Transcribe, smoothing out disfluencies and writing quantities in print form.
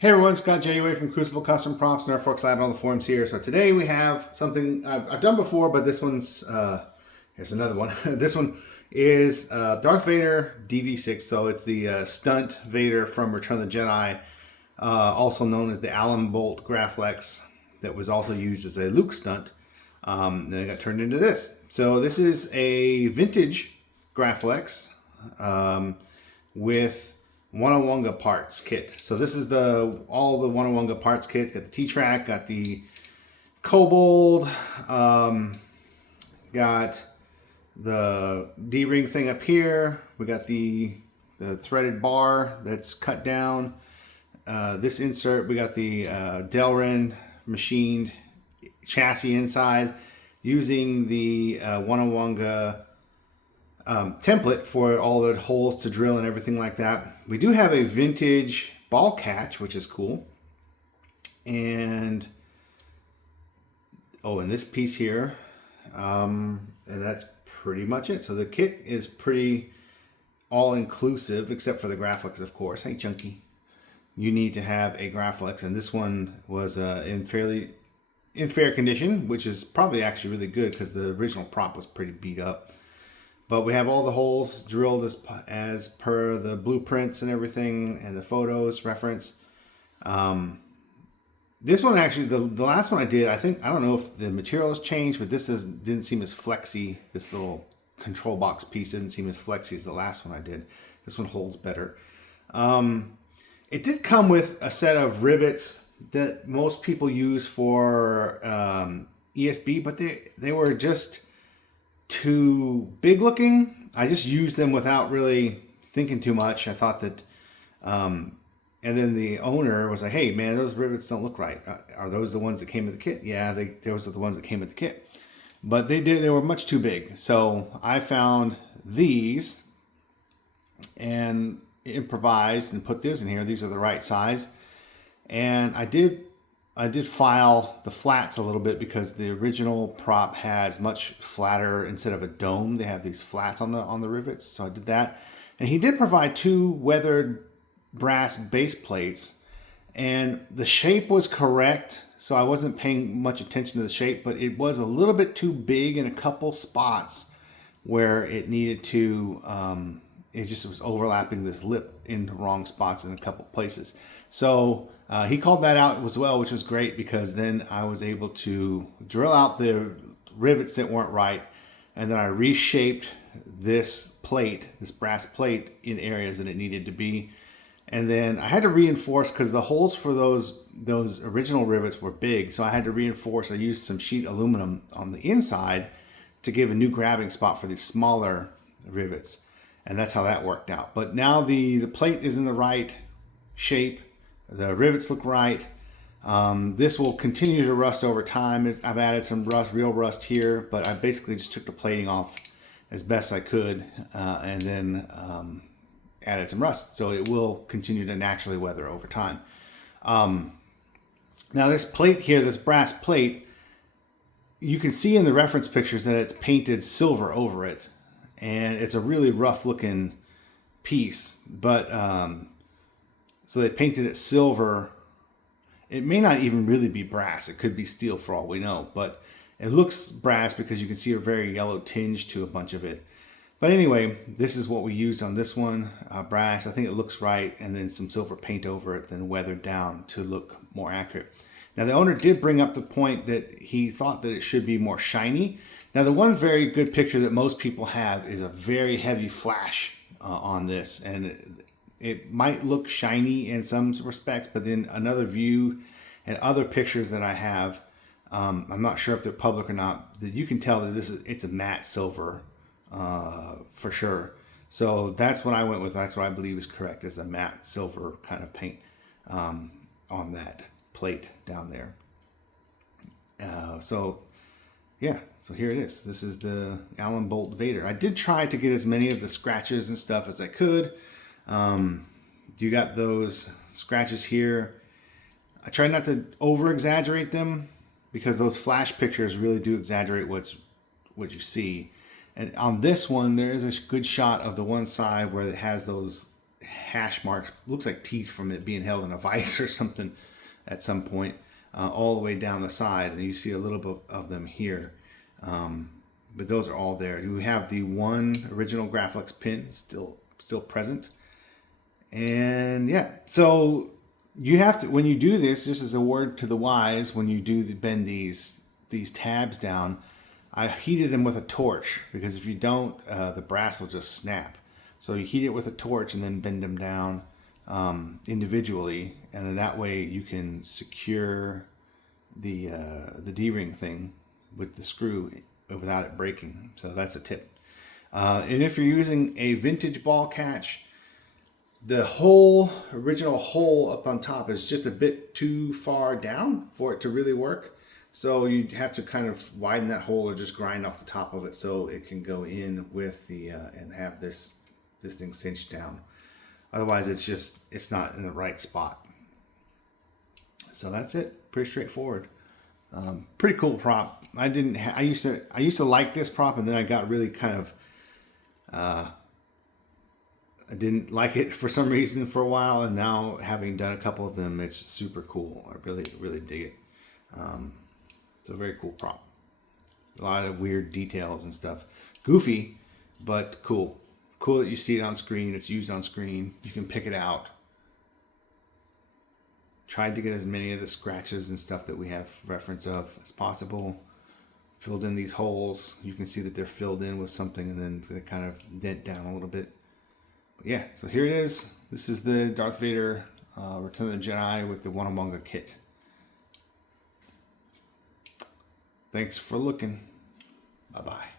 Hey everyone, Scott J. from Crucible Custom Props, Nerf Works Lab, and all the forums here. So today we have something I've done before, but this one's, here's another one. This one is Darth Vader DV6, so it's the stunt Vader from Return of the Jedi, also known as the Allen Bolt Graflex, that was also used as a Luke stunt. Then it got turned into this. So this is a vintage Graflex with wanga parts kit. So this is all the wanga parts kit. Got the T-Track, got the Kobold, got the D-ring thing up here. We got the threaded bar that's cut down. This insert, we got the Delrin machined chassis inside using the wanga template for all the holes to drill and everything like that. We do have a vintage ball catch, which is cool. And this piece here, and that's pretty much it. So the kit is pretty all-inclusive, except for the Graflex, of course. Hey, Chunky. You need to have a Graflex, and this one was in fair condition, which is probably actually really good because the original prop was pretty beat up. But we have all the holes drilled as per the blueprints and everything, and the photos reference. This one actually, the last one I did, I don't know if the material has changed, but this didn't seem as flexy. This little control box piece doesn't seem as flexy as the last one I did. This one holds better. It did come with a set of rivets that most people use for ESB, but they were just too big looking. I just used them without really thinking too much. I thought that, and then the owner was like, "Hey man, those rivets don't look right. Are those the ones that came with the kit?" Yeah, those are the ones that came with the kit, but they were much too big. So I found these and improvised and put these in here. These are the right size, and I did file the flats a little bit because the original prop has much flatter, instead of a dome, they have these flats on the rivets. So I did that. And he did provide two weathered brass base plates, and the shape was correct. So I wasn't paying much attention to the shape, but it was a little bit too big in a couple spots where it needed to, it just was overlapping this lip in the wrong spots in a couple places. So he called that out as well, which was great because then I was able to drill out the rivets that weren't right, and then I reshaped this plate, this brass plate, in areas that it needed to be. And then I had to reinforce because the holes for those original rivets were big, so I had to reinforce. I used some sheet aluminum on the inside to give a new grabbing spot for these smaller rivets, and that's how that worked out. But now the plate is in the right shape. The rivets look right. This will continue to rust over time. I've added some real rust here, but I basically just took the plating off as best I could, and then added some rust. So it will continue to naturally weather over time. Now this plate here, this brass plate, you can see in the reference pictures that it's painted silver over it. And it's a really rough looking piece, but so they painted it silver. It may not even really be brass. It could be steel for all we know, but it looks brass because you can see a very yellow tinge to a bunch of it. But anyway, this is what we used on this one, brass. I think it looks right, and then some silver paint over it, then weathered down to look more accurate. Now the owner did bring up the point that he thought that it should be more shiny. Now the one very good picture that most people have is a very heavy flash on this, and it might look shiny in some respects, but then another view and other pictures that I have, I'm not sure if they're public or not, that you can tell that it's a matte silver for sure. So that's what I went with. That's what I believe is correct, is a matte silver kind of paint on that plate down there. So here it is. This is the Allen Bolt Vader. I did try to get as many of the scratches and stuff as I could. You got those scratches here. I try not to over exaggerate them because those flash pictures really do exaggerate what you see. And on this one, there is a good shot of the one side where it has those hash marks, looks like teeth from it being held in a vice or something at some point, all the way down the side, and you see a little bit of them here. But those are all there. You have the one original Graflex pin still present. And yeah, so you have to, when you do this, just as a word to the wise, when you do bend these tabs down, I heated them with a torch, because if you don't, the brass will just snap. So you heat it with a torch and then bend them down individually, and then that way you can secure the D-ring thing with the screw without it breaking. So that's a tip. And if you're using a vintage ball catch, the original hole up on top is just a bit too far down for it to really work. So you'd have to kind of widen that hole or just grind off the top of it so it can go in with the and have this thing cinched down. Otherwise, it's not in the right spot. So that's it. Pretty straightforward. Pretty cool prop. I used to like this prop, and then I got really kind of I didn't like it for some reason for a while, and now having done a couple of them, it's super cool. I really dig it. It's a very cool prop. A lot of weird details and stuff. Goofy, but cool. Cool that you see it on screen. It's used on screen. You can pick it out. Tried to get as many of the scratches and stuff that we have reference of as possible. Filled in these holes. You can see that they're filled in with something, and then they kind of dent down a little bit. But yeah, so here it is. This is the Darth Vader Return of the Jedi with the wanga kit. Thanks for looking. Bye-bye.